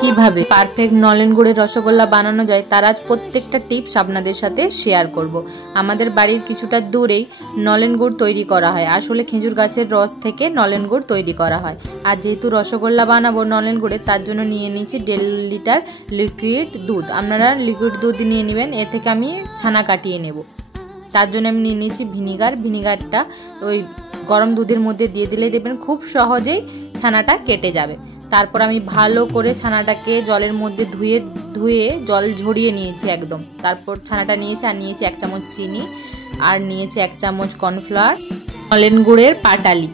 কিভাবে পারফেক্ট নলেন গুড়ের রসগোল্লা বানানো যায় তার আজ প্রত্যেকটা টিপস আপনাদের সাথে শেয়ার করব। আমাদের বাড়ির কিছুটা দূরেই নলেন গুড় তৈরি করা হয়। আসলে খেজুর গাছের রস থেকে নলেন গুড় তৈরি করা হয়। আর যেহেতু রসগোল্লা বানাবো নলেন গুড়ের, তার জন্য নিয়ে নিয়েছি 1.5 লিটার লিকুইড দুধ। আপনারা লিকুইড দুধ নিয়ে নেবেন। এ থেকে আমি ছানা কাটিয়ে নেব। তার জন্য আমি নিয়ে নিয়েছি ভিনিগার। ভিনিগারটা ওই গরম দুধের মধ্যে দিয়ে দিলে দেখবেন খুব সহজেই ছানাটা কেটে যাবে। তারপর আমি ভালো করে ছানাটাকে জলের মধ্যে ধুয়ে জল ঝরিয়ে নিয়েছি একদম। তারপর ছানাটা নিয়েছি, আর নিয়েছি 1 চামচ চিনি, আর নিয়েছি 1 চামচ কর্নফ্লাওয়ার, নলেন গুড়ের পাটালি।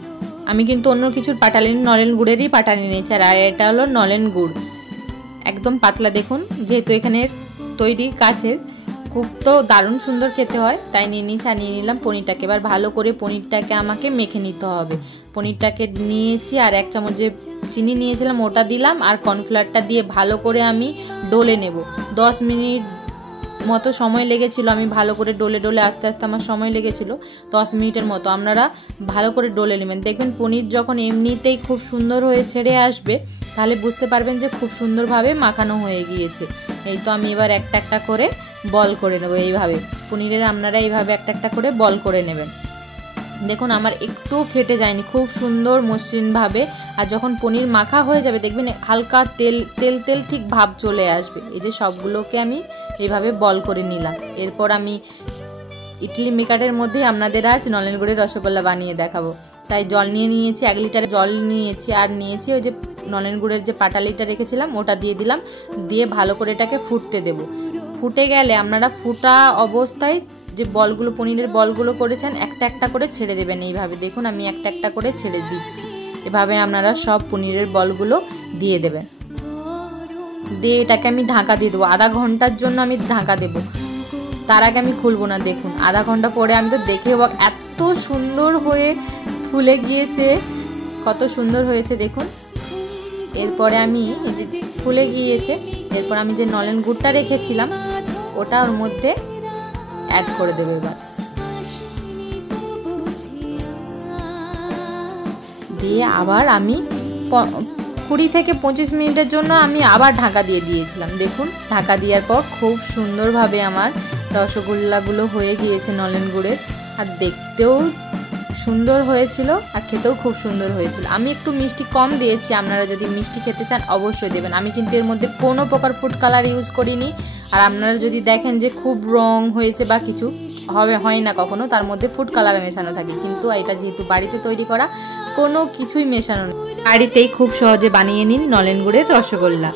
আমি কিন্তু অন্য কিছুর পাটালি নলেন গুড়েরই পাটালি নিয়েছি। আর এটা হলো নলেন গুড়, একদম পাতলা। দেখুন, যেহেতু এখানে তৈরি কাছের, খুব তো দারুণ সুন্দর খেতে হয়, তাই নিয়ে নিয়েছি। আর নিয়ে নিলাম পনিরটাকে। এবার ভালো করে পনিরটাকে আমাকে মেখে নিতে হবে। পনিরটাকে নিয়েছি, আর 1 চামচ যে চিনি নিয়েছিলাম ওটা দিলাম, আর কর্নফ্লাওয়ারটা দিয়ে ভালো করে আমি ডলে নেব। 10 মিনিট মতো সময় লেগেছিল। আমি ভালো করে ডলে আস্তে আস্তে আমার সময় লেগেছিল 10 মিনিটের মতো। আপনারা ভালো করে ডলে নেবেন। দেখবেন পনির যখন এমনিতেই খুব সুন্দর হয়ে ছেড়ে আসবে, তাহলে বুঝতে পারবেন যে খুব সুন্দরভাবে মাখানো হয়ে গিয়েছে। এই তো আমি এবার একটা একটা করে বল করে নেব। এইভাবে পনিরের আপনারা এইভাবে একটা একটা করে বল করে নেবেন। দেখুন আমার একটু ফেটে যায়নি, খুব সুন্দর মসৃণভাবে। আর যখন পনির মাখা হয়ে যাবে দেখবেন হালকা তেল তেল তেল ঠিক ভাব চলে আসবে। এই যে সবগুলোকে আমি এইভাবে বল করে নিলাম। এরপর আমি ইডলি মেকারের মধ্যে আপনাদের আজ নলেন গুড়ের রসগোল্লা বানিয়ে দেখাবো। তাই জল নিয়ে নিয়েছি, 1 লিটার জল নিয়েছি। আর নিয়েছি ওই যে নলেন গুড়ের যে পাটালিটা রেখেছিলাম ওটা দিয়ে দিলাম। দিয়ে ভালো করে এটাকে ফুটতে দেব। ফুটে গেলে আপনারা ফুটা অবস্থায় যে বলগুলো, পনিরের বলগুলো করেছেন, একটা একটা করে ছেড়ে দেবেন। এইভাবে দেখুন আমি একটা একটা করে ছেড়ে দিচ্ছি। এভাবে আপনারা সব পনিরের বলগুলো দিয়ে দেবেন। দিয়ে এটাকে আমি ঢাকা দিয়ে দেবো। আধা ঘন্টার জন্য আমি ঢাকা দেবো। তার আগে আমি খুলবো না। দেখুন আধা ঘন্টা পরে আমি তো দেখে এত সুন্দর হয়ে ফুলে গিয়েছে, কত সুন্দর হয়েছে দেখুন। এরপরে আমি এই যে ফুলে গিয়েছে, এরপর আমি যে নলেন গুড়টা রেখেছিলাম ওটা ওর মধ্যে অ্যাড করে দেবো। এবার দিয়ে আবার আমি 20 থেকে 25 মিনিটের জন্য আমি আবার ঢাকা দিয়ে দিয়েছিলাম। দেখুন ঢাকা দেওয়ার পর খুব সুন্দরভাবে আমার রসগোল্লাগুলো হয়ে গিয়েছে নলেন গুড়ের। আর দেখতেও সুন্দর হয়েছিল, আর খেতেও খুব সুন্দর হয়েছিল। আমি একটু মিষ্টি কম দিয়েছি, আপনারা যদি মিষ্টি খেতে চান অবশ্যই দেবেন। আমি কিন্তু এর মধ্যে কোনো প্রকার ফুড কালার ইউজ করিনি। আর আপনারা যদি দেখেন যে খুব রং হয়েছে বা কিছু হয় না কখনো, তার মধ্যে ফুড কালার মেশানো থাকে। কিন্তু এটা যেহেতু বাড়িতে তৈরি করা, কোনো কিছুই মেশানো নেই। বাড়িতেই খুব সহজে বানিয়ে নিন নলেন গুড়ের রসগোল্লা।